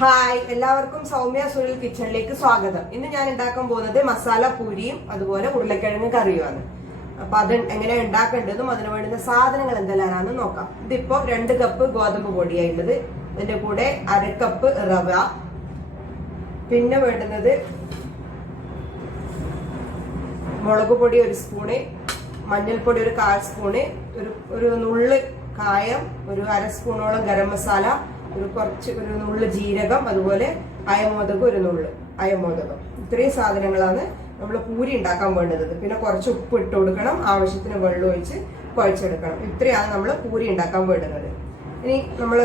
Hi, എല്ലാവർക്കും സൗമ്യ സുനിൽ കിച്ചണിലേക്ക് സ്വാഗതം. ഇന്ന് ഞാൻ ഉണ്ടാക്കാൻ പോകുന്നത് മസാല പൂരിയും അതുപോലെ ഉരുളക്കിഴങ്ങ് കറിയുമാണ്. അപ്പൊ അത് എങ്ങനെ ഉണ്ടാക്കേണ്ടതും അതിന് വേണ്ടുന്ന സാധനങ്ങൾ എന്തെല്ലാമാണെന്ന് നോക്കാം. ഇതിപ്പോ 2 കപ്പ് ഗോതമ്പ് പൊടിയായിട്ടുള്ളത്, അതിന്റെ കൂടെ 1/2 കപ്പ് റവ, പിന്നെ വേണ്ടുന്നത് മുളക് പൊടി 1 സ്പൂണ്, മഞ്ഞൾപ്പൊടി 1/4 സ്പൂണ്, ഒരു നുള്ള് കായം, ഒരു 1/2 സ്പൂണോളം ഗരം മസാല, ഒരു നുള്ള് ജീരകം, അതുപോലെ അയമോദകം, ഒരു നുള്ള് അയമോദകം. ഇത്രയും സാധനങ്ങളാണ് നമ്മൾ പൂരി ഉണ്ടാക്കാൻ വേണ്ടത്. പിന്നെ കുറച്ച് ഉപ്പ് ഇട്ട് കൊടുക്കണം, ആവശ്യത്തിന് വെള്ളം ഒഴിച്ച് കുഴച്ചെടുക്കണം. ഇത്രയാണ് നമ്മൾ പൂരി ഉണ്ടാക്കാൻ വേണ്ടുന്നത്. ഇനി നമ്മൾ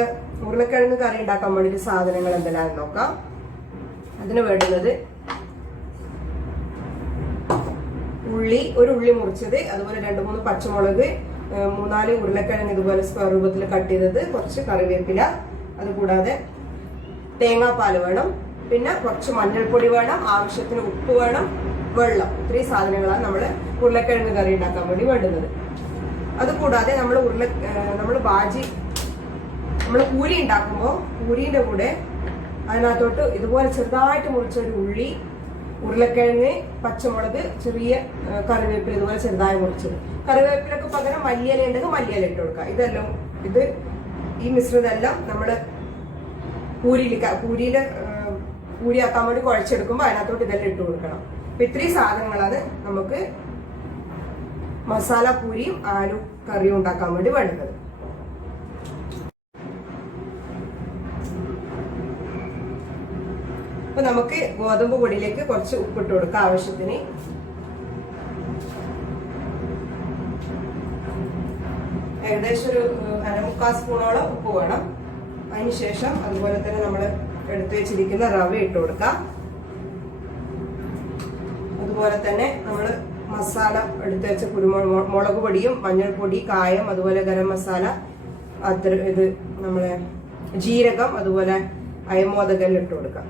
ഉരുളക്കിഴങ്ങ് കറി ഉണ്ടാക്കാൻ വേണ്ടിയിട്ട് സാധനങ്ങൾ എന്തെല്ലാമെന്ന് നോക്കാം. അതിന് വേണ്ടുന്നത് ഒരു ഉള്ളി മുറിച്ചത്, അതുപോലെ 2-3 പച്ചമുളക്, 3-4 ഉരുളക്കിഴങ്ങ് ഇതുപോലെ സ്ക്വയർ രൂപത്തിൽ കട്ട് ചെയ്തത്, കുറച്ച് കറിവേപ്പില, അതുകൂടാതെ തേങ്ങാപ്പാൽ വേണം, പിന്നെ കുറച്ച് മഞ്ഞൾപ്പൊടി വേണം, ആവശ്യത്തിന് ഉപ്പ് വേണം, വെള്ളം. ഇത്രയും സാധനങ്ങളാണ് നമ്മൾ ഉരുളക്കിഴങ്ങ് കറി ഉണ്ടാക്കാൻ വേണ്ടി വേണ്ടുന്നത്. അതുകൂടാതെ നമ്മൾ പൂരി ഉണ്ടാക്കുമ്പോൾ പൂരിന്റെ കൂടെ അതിനകത്തോട്ട് ഇതുപോലെ ചെറുതായിട്ട് മുറിച്ച ഒരു ഉള്ളി, ഉരുളക്കിഴങ്ങ്, പച്ചമുളക്, ചെറിയ കറിവേപ്പില ഇതുപോലെ ചെറുതായി മുറിച്ചത്. കറിവേപ്പിലൊക്കെ പകരം മല്ലിയില ഉണ്ടെങ്കിൽ മല്ലിയില ഇട്ട് കൊടുക്കുക. ഈ മിശ്രിതെല്ലാം നമ്മൾ പൂരിയാക്കാൻ വേണ്ടി കുഴച്ചെടുക്കുമ്പോൾ അതിനകത്തോട്ട് ഇതെല്ലാം ഇട്ട് കൊടുക്കണം. അപ്പൊ ഇത്രയും സാധനങ്ങളാണ് നമുക്ക് മസാല പൂരിയും ആലു കറിയും ഉണ്ടാക്കാൻ വേണ്ടി വേണ്ടത്. അപ്പൊ നമുക്ക് ഗോതമ്പ് പൊടിയിലേക്ക് കുറച്ച് ഉപ്പിട്ട് കൊടുക്കാം ആവശ്യത്തിന്. ഏകദേശം ഒരു 1/4 സ്പൂണോളം ഉപ്പ് വേണം. അതിനുശേഷം അതുപോലെ തന്നെ നമ്മൾ എടുത്തു വെച്ചിരിക്കുന്ന റവ ഇട്ട് കൊടുക്കാം. അതുപോലെ തന്നെ നമ്മൾ മസാല എടുത്തു വെച്ച മുളക് പൊടിയും മഞ്ഞൾപ്പൊടി, കായം, അതുപോലെ ഗരം മസാല, നമ്മളെ ജീരകം, അതുപോലെ അയമോദകം ഇട്ട് കൊടുക്കാം.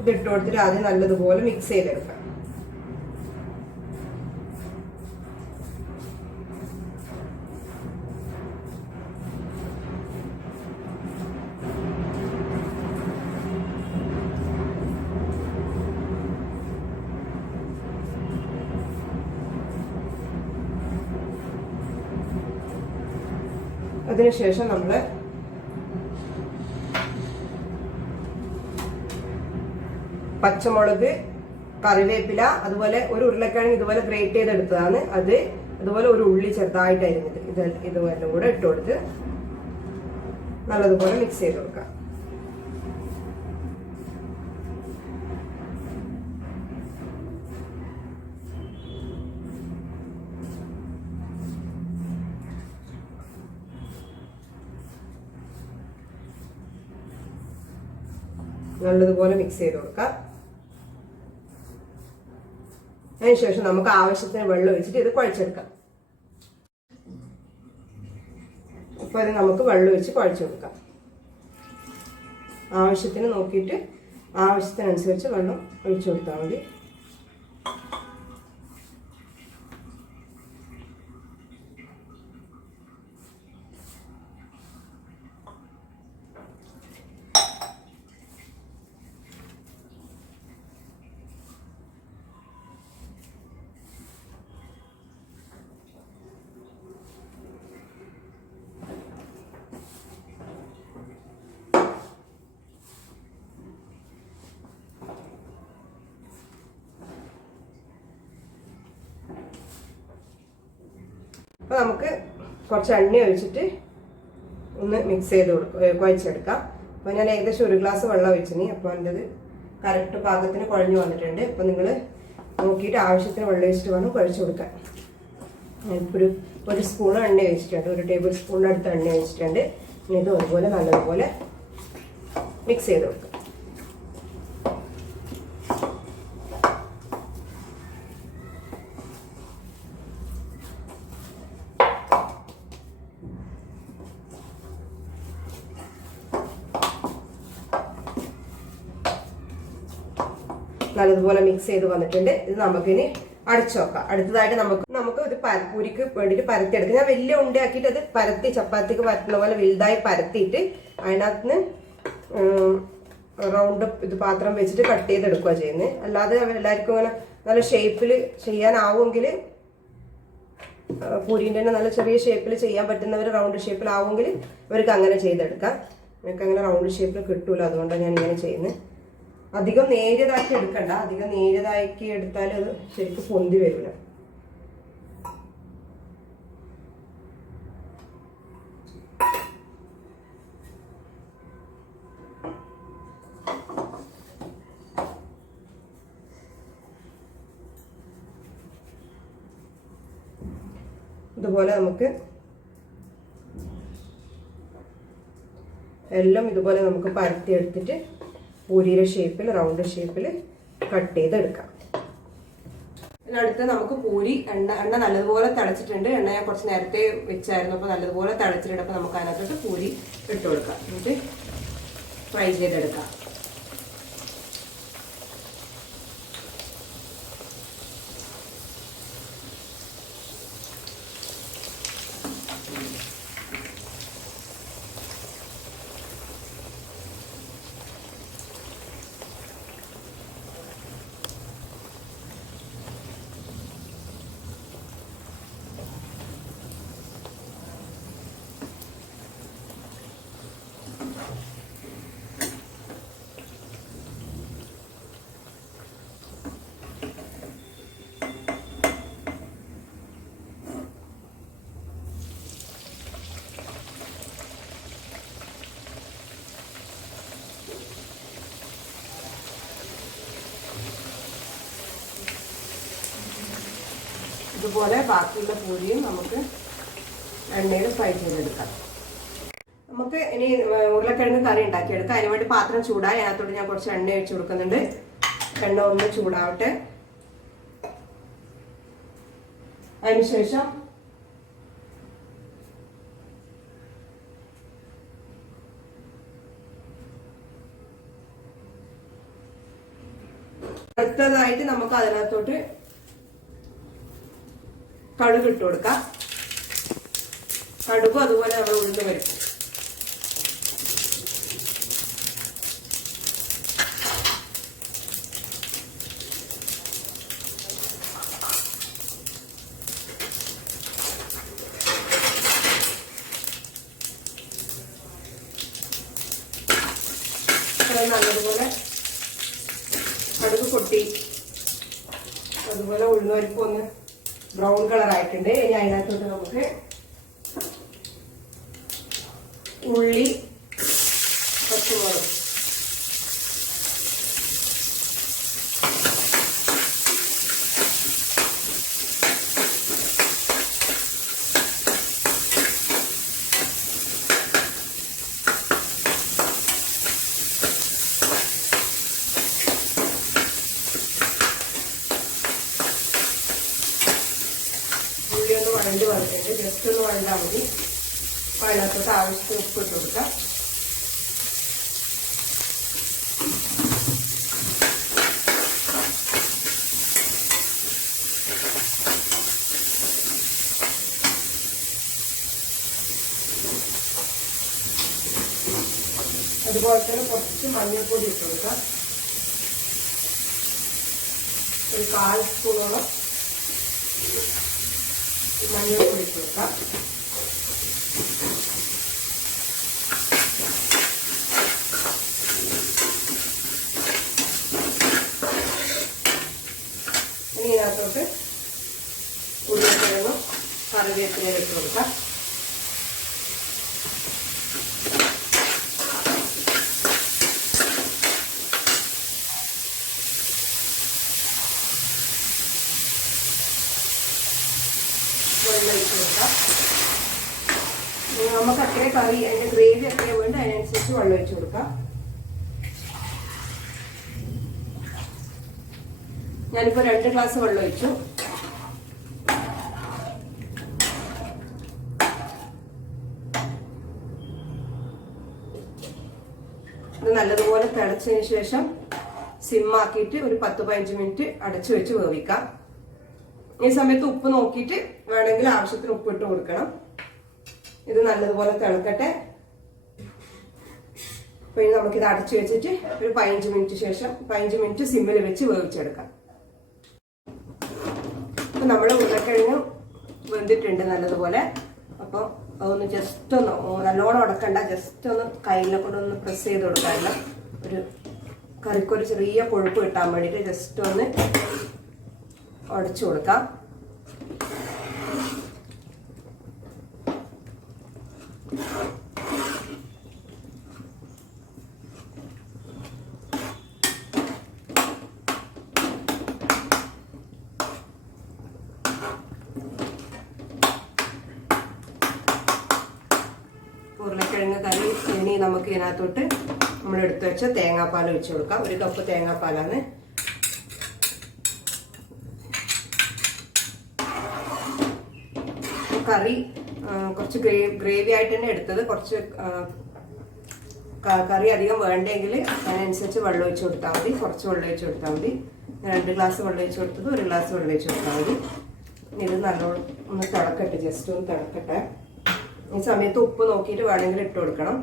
ഇതിട്ട് കൊടുത്തിട്ട് ആദ്യം നല്ലതുപോലെ മിക്സ് ചെയ്തെടുക്കാം. അതിനുശേഷം നമ്മൾ പച്ചമുളക്, കറിവേപ്പില, അതുപോലെ ഒരു ഉരുളക്കിഴങ്ങ് ഇതുപോലെ ഗ്രേറ്റ് ചെയ്തെടുത്തതാണ് അത്, അതുപോലെ ഒരു ഉള്ളി ചെറുതായിട്ട് അരിഞ്ഞത്, ഇതുപോലെ കൂടെ ഇട്ട് കൊടുത്ത് നല്ലതുപോലെ മിക്സ് ചെയ്ത് കൊടുക്കാം. നല്ലതുപോലെ മിക്സ് ചെയ്ത് കൊടുക്കാം. അതിനുശേഷം നമുക്ക് ആവശ്യത്തിന് വെള്ളം ഒഴിച്ചിട്ട് ഇത് കുഴച്ചെടുക്കാം. ഇപ്പൊ അത് നമുക്ക് വെള്ളം ഒഴിച്ച് കുഴച്ചു കൊടുക്കാം. ആവശ്യത്തിന് നോക്കിയിട്ട് ആവശ്യത്തിനനുസരിച്ച് വെള്ളം ഒഴിച്ചു കൊടുത്താൽ മതി. അപ്പോൾ നമുക്ക് കുറച്ച് എണ്ണ ഒഴിച്ചിട്ട് ഒന്ന് മിക്സ് ചെയ്ത് കുഴച്ചെടുക്കാം. അപ്പോൾ ഞാൻ ഏകദേശം 1 ഗ്ലാസ് വെള്ളം ഒഴിച്ചിനി. അപ്പോൾ എൻ്റെ കറക്റ്റ് പാകത്തിന് കുഴഞ്ഞു വന്നിട്ടുണ്ട്. അപ്പോൾ നിങ്ങൾ നോക്കിയിട്ട് ആവശ്യത്തിന് വെള്ളം ഒഴിച്ചിട്ട് വേണം കുഴച്ച് കൊടുക്കാൻ. ഞാനിപ്പോൾ ഒരു സ്പൂൺ എണ്ണ ഒഴിച്ചിട്ടുണ്ട്, 1 ടേബിൾ സ്പൂണിനടുത്ത് എണ്ണ ഒഴിച്ചിട്ടുണ്ട്. ഇനി ഇത് അതുപോലെ നല്ലതുപോലെ മിക്സ് ചെയ്ത് കൊടുക്കാം. നല്ലതുപോലെ മിക്സ് ചെയ്ത് വന്നിട്ടുണ്ട്. ഇത് നമുക്കിനി അടച്ചു വെക്കാം. അടുത്തതായിട്ട് നമുക്ക് ഒരു പൂരിക്ക് വേണ്ടിയിട്ട് പരത്തിയെടുക്കാം. ഞാൻ വലിയ ഉണ്ടയാക്കിയിട്ട് അത് പരത്തി ചപ്പാത്തിക്ക് പരത്തുന്ന പോലെ വലുതായി പരത്തിയിട്ട് അതിനകത്ത് റൗണ്ട് ഇത് പാത്രം വെച്ചിട്ട് കട്ട് ചെയ്തെടുക്കുക ചെയ്യുന്നത്. അല്ലാതെ എല്ലാവർക്കും ഇങ്ങനെ നല്ല ഷേപ്പിൽ ചെയ്യാനാവുമെങ്കിൽ പൂരിൻ്റെ തന്നെ നല്ല ചെറിയ ഷേപ്പിൽ ചെയ്യാൻ പറ്റുന്നവർ റൗണ്ട് ഷേപ്പിലാവുമെങ്കിൽ ഇവർക്ക് അങ്ങനെ ചെയ്തെടുക്കാം. എനിക്ക് അങ്ങനെ റൗണ്ട് ഷേപ്പിൽ കിട്ടൂല, അതുകൊണ്ടാണ് ഞാൻ ഇങ്ങനെ ചെയ്യുന്നത്. അധികം നേരിയതാക്കി എടുക്കണ്ട. അധികം നേരിയതാക്കി എടുത്താൽ അത് ശരിക്കും പൊന്തി വരില്ല. ഇതുപോലെ നമുക്ക് എല്ലാം ഇതുപോലെ നമുക്ക് പരത്തി എടുത്തിട്ട് പൂരിയുടെ ഷേപ്പിൽ റൗണ്ട് ഷേപ്പിൽ കട്ട് ചെയ്തെടുക്കാം. ഇതിനടുത്ത് നമുക്ക് പൂരി എണ്ണ നല്ലതുപോലെ തിളച്ചിട്ടുണ്ട്. എണ്ണ ഞാൻ കുറച്ച് നേരത്തെ വെച്ചായിരുന്നു, അപ്പോൾ നല്ലതുപോലെ തിളച്ചിട്ടുണ്ട്. അപ്പോൾ നമുക്ക് അതിനകത്തോട്ട് പൂരി ഇട്ട് കൊടുക്കാം. എന്നിട്ട് ഫ്രൈ ചെയ്തെടുക്കാം. ഇതുപോലെ ബാക്കിയുള്ള പൂരിയും നമുക്ക് എണ്ണയിൽ ഫ്രൈ ചെയ്തെടുക്കാം. നമുക്ക് ഇനി ഉരുളക്കിഴങ്ങ് കറി ഉണ്ടാക്കിയെടുക്കാം. അതിന് വേണ്ടി പാത്രം ചൂടായി അതിനകത്തോട്ട് ഞാൻ കുറച്ച് എണ്ണ ഒഴിച്ചു കൊടുക്കുന്നുണ്ട്. എണ്ണ ഒന്ന് ചൂടാവട്ടെ. അതിനുശേഷം അടുത്തതായിട്ട് നമുക്ക് അതിനകത്തോട്ട് കടുക് ഇട്ട് കൊടുക്കാം. കടുകും അതുപോലെ നമ്മൾ ഉഴുന്ന് പരിപ്പും. നല്ലതുപോലെ കടുക് പൊട്ടി അതുപോലെ ഉഴുന്ന് പരിപ്പ് ഒന്ന് ബ്രൗൺ കളർ ആയിട്ടുണ്ട്. ഇനി അതിനകത്തോട്ട് നമുക്ക് ഉള്ളി, പച്ചമുളക്, വഴണ്ട് വന്നിട്ടുണ്ട്. ജസ്റ്റ് ഒന്ന് വഴണ്ടാൽ മതി. അതിനകത്തോട്ട് ആവശ്യത്തിന് ഉപ്പ് ഇട്ട് കൊടുക്കാം. അതുപോലെ തന്നെ കുറച്ച് മഞ്ഞൾപ്പൊടി ഇട്ട് കൊടുക്കാം. ഒരു 1/4 സ്പൂണോളം മഞ്ഞൾപ്പൊടി ഇട്ട് കൊടുക്കാം. ഇനി ഇതിനകത്തോട്ട് ഉരുളക്കിഴങ്ങും കറിവേപ്പിലയും ഇട്ട് കൊടുക്കാം. വെള്ളം ഒഴിച്ച് കൊടുക്കാം. നമുക്ക് അത്രയും കറി അതിൻ്റെ ഗ്രേവി എത്രയാണ് വേണ്ട അതിനനുസരിച്ച് വെള്ളം ഒഴിച്ച് കൊടുക്കാം. ഞാനിപ്പോൾ 2 ഗ്ലാസ് വെള്ളം ഒഴിച്ചു. ഇത് നല്ലതുപോലെ തിളച്ചതിന് ശേഷം സിമ്മാക്കിയിട്ട് ഒരു 10-15 മിനിറ്റ് അടച്ചു വെച്ച് വേവിക്കാം. ഈ സമയത്ത് ഉപ്പ് നോക്കിയിട്ട് വേണമെങ്കിൽ ആവശ്യത്തിന് ഉപ്പ് ഇട്ട് കൊടുക്കണം. ഇത് നല്ലതുപോലെ തിളക്കട്ടെ. അപ്പൊ ഇനി നമുക്കിത് അടച്ചു വെച്ചിട്ട് ഒരു 15 മിനിറ്റ് ശേഷം 15 മിനിറ്റ് സിമ്മിൽ വെച്ച് വേവിച്ചെടുക്കാം. അപ്പൊ നമ്മുടെ ഉരുളക്കിഴങ്ങ് വെന്തിട്ടുണ്ട് നല്ലതുപോലെ. അപ്പൊ അതൊന്ന് ജസ്റ്റ് ഒന്ന് നല്ലോണം ഉടക്കണ്ട, ജസ്റ്റ് ഒന്ന് കയ്യിലെ കൊണ്ടൊന്ന് പ്രസ് ചെയ്ത് കൊടുക്കാറില്ല. ഒരു കറിക്കൊരു ചെറിയ കൊഴുപ്പ് കിട്ടാൻ വേണ്ടിയിട്ട് ജസ്റ്റ് ഒന്ന് ഉടച്ചു കൊടുക്കാം. ഉരുളക്കിഴങ്ങ് കറി ഇനി നമുക്ക് ഇതിനകത്തോട്ട് നമ്മൾ എടുത്തു വെച്ച തേങ്ങാപ്പാൽ ഒഴിച്ചു കൊടുക്കാം. 1 കപ്പ് തേങ്ങാപ്പാലാണ്. കറി കുറച്ച് ഗ്രേവി ആയിട്ട് തന്നെ എടുത്തത്. കുറച്ച് കറി അധികം വേണ്ടെങ്കിൽ അതിനനുസരിച്ച് വെള്ളം ഒഴിച്ചു കൊടുത്താൽ മതി. കുറച്ച് വെള്ളം ഒഴിച്ചു കൊടുത്താൽ മതി. 2 ഗ്ലാസ് വെള്ളം ഒഴിച്ചു കൊടുത്തത് 1 ഗ്ലാസ് വെള്ളം ഒഴിച്ചു കൊടുത്താൽ മതി. ഇത് നല്ലോണം ഒന്ന് തിളക്കട്ടെ, ജസ്റ്റ് ഒന്ന് തിളക്കട്ടെ. ഈ സമയത്ത് ഉപ്പ് നോക്കിയിട്ട് വേണമെങ്കിൽ ഇട്ട് കൊടുക്കണം.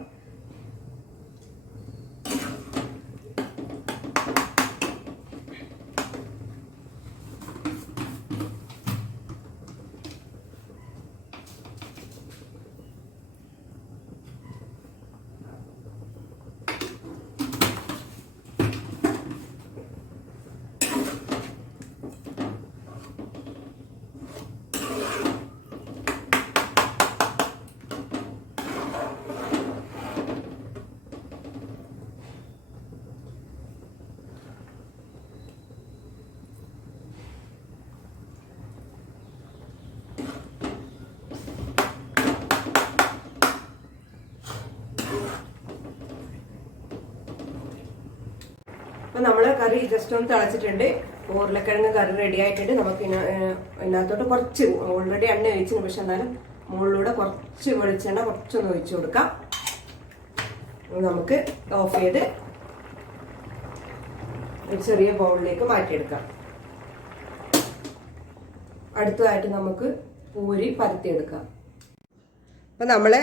അപ്പൊ നമ്മള് കറി ജസ്റ്റ് ഒന്ന് തിളച്ചിട്ടുണ്ട്. ഉരുളക്കിഴങ്ങ് കറി റെഡി ആയിട്ടുണ്ട്. നമുക്ക് ഇതിനകത്തോട്ട് കുറച്ച് ഓൾറെഡി എണ്ണ ഒഴിച്ചിരുന്നു, പക്ഷെ എന്നാലും മുകളിലൂടെ കുറച്ച് വെളിച്ചെണ്ണ കുറച്ചൊന്ന് ഒഴിച്ചു കൊടുക്കാം. നമുക്ക് ഓഫ് ചെയ്ത് ഒരു ചെറിയ ബൗളിലേക്ക് മാറ്റിയെടുക്കാം. അടുത്തതായിട്ട് നമുക്ക് പൂരി പരത്തിയെടുക്കാം. അപ്പൊ നമ്മളെ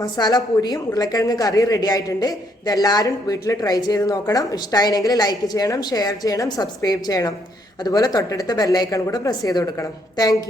മസാല പൂരിയും ഉരുളക്കിഴങ്ങ് കറിയും റെഡി ആയിട്ടുണ്ട്. ഇതെല്ലാവരും വീട്ടിൽ ട്രൈ ചെയ്ത് നോക്കണം. ഇഷ്ടമായെങ്കിൽ ലൈക്ക് ചെയ്യണം, ഷെയർ ചെയ്യണം, സബ്സ്ക്രൈബ് ചെയ്യണം. അതുപോലെ തൊട്ടടുത്ത ബെല്ലൈക്കൺ കൂടെ പ്രസ് ചെയ്ത് കൊടുക്കണം. താങ്ക്